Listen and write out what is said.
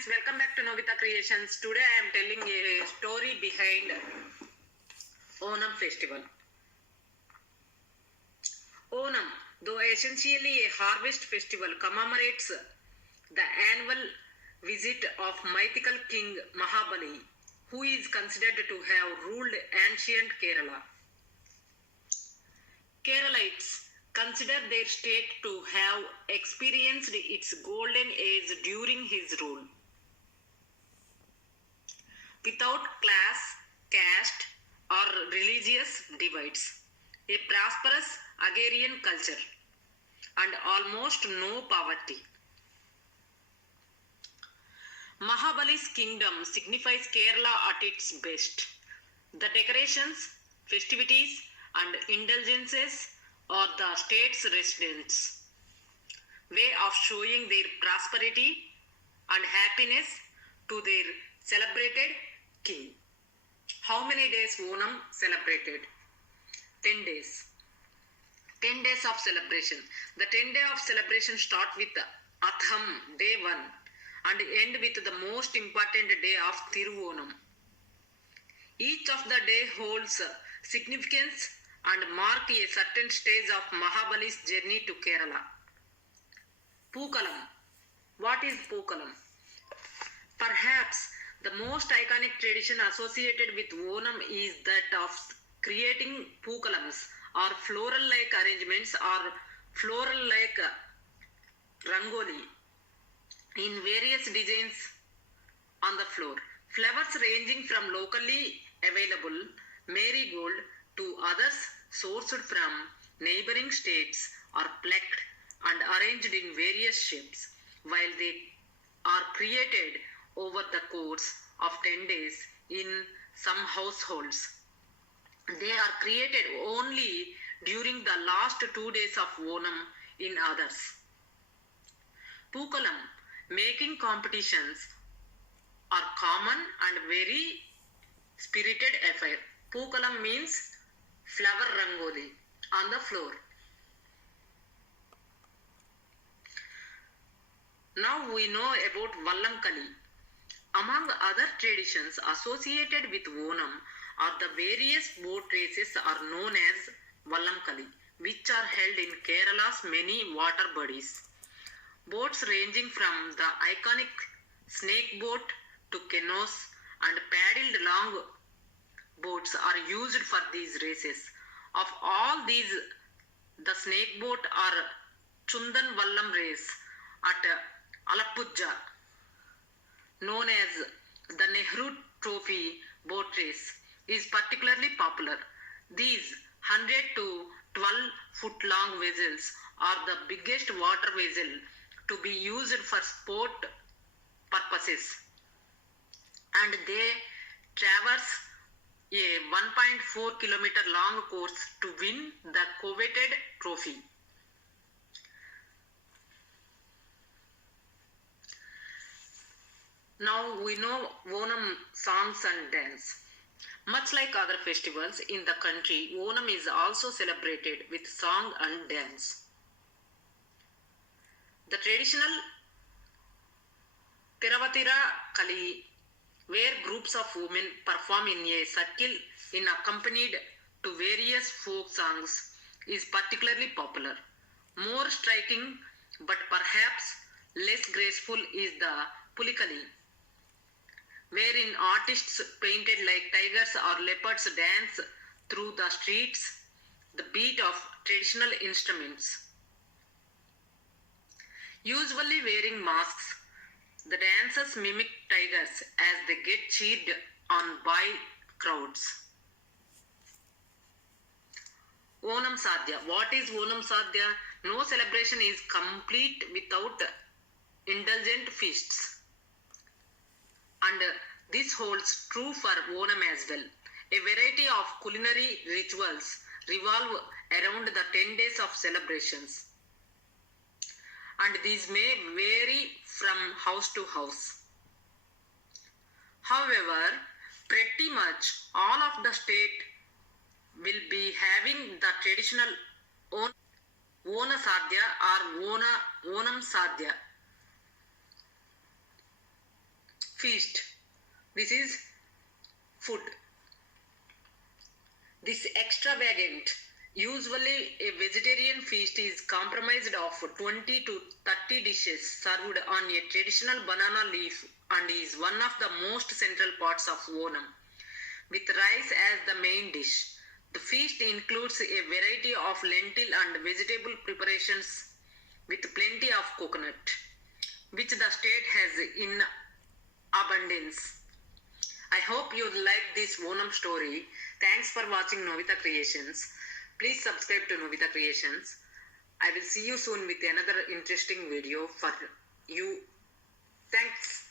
friends, welcome back to Nogita Creations. Today I am telling a story behind Onam festival. Onam, though essentially a harvest festival, commemorates the annual visit of mythical king Mahabali, who is considered to have ruled ancient Kerala. Keralites consider their state to have experienced its golden age during his rule. Without class, caste, or religious divides, a prosperous agrarian culture, and almost no poverty. Mahabali's kingdom signifies Kerala at its best. The decorations, festivities, and indulgences are the state's residents' way of showing their prosperity and happiness to their celebrated king. How many days Onam celebrated? 10 days. 10 days of celebration. The 10 days of celebration start with Atham, day 1, and end with the most important day of Tiruvonam. Each of the day holds significance and mark a certain stage of Mahabali's journey to Kerala. Pookalam. What is Pookalam? Perhaps the most iconic tradition associated with Onam is that of creating Pookalams, or floral-like arrangements, or floral-like rangoli in various designs on the floor. Flowers ranging from locally available marigold to others sourced from neighboring states are plucked and arranged in various shapes, while they are created over the course of 10 days in some households. They are created only during the last 2 days of Onam in others. Pookalam making competitions are common and very spirited affair. Pookalam means flower rangoli on the floor. Now we know about Vallamkali. Among other traditions associated with Onam are the various boat races are known as Vallamkali, which are held in Kerala's many water bodies. Boats ranging from the iconic snake boat to canoes and paddled long boats are used for these races. Of all these, the snake boat or Chundan Vallam race at Alappuzha, known as the Nehru Trophy boat race, is particularly popular. These 100 to 12 foot long vessels are the biggest water vessel to be used for sport purposes, and they traverse a 1.4 kilometer long course to win the coveted trophy. Now we know Onam songs and dance. Much like other festivals in the country, Onam is also celebrated with song and dance. The traditional Tiravatira Kali, where groups of women perform in a circle in accompanied to various folk songs, is particularly popular. More striking but perhaps less graceful is the Pulikali, wherein artists painted like tigers or leopards dance through the streets, the beat of traditional instruments. Usually wearing masks, the dancers mimic tigers as they get cheered on by crowds. Onam Sadhya. What is Onam Sadhya? No celebration is complete without indulgent feasts. And this holds true for Onam as well. A variety of culinary rituals revolve around the 10 days of celebrations, and these may vary from house to house. However, pretty much all of the state will be having the traditional Ona Sadhya or Onam Sadhya. feast. This is food. This extravagant, usually a vegetarian feast is comprised of 20 to 30 dishes served on a traditional banana leaf and is one of the most central parts of Onam, with rice as the main dish. The feast includes a variety of lentil and vegetable preparations with plenty of coconut, which the state has in abundance. I hope you like this Onam story. Thanks for watching Novita Creations. Please subscribe to Novita Creations. I will see you soon with another interesting video for you. Thanks.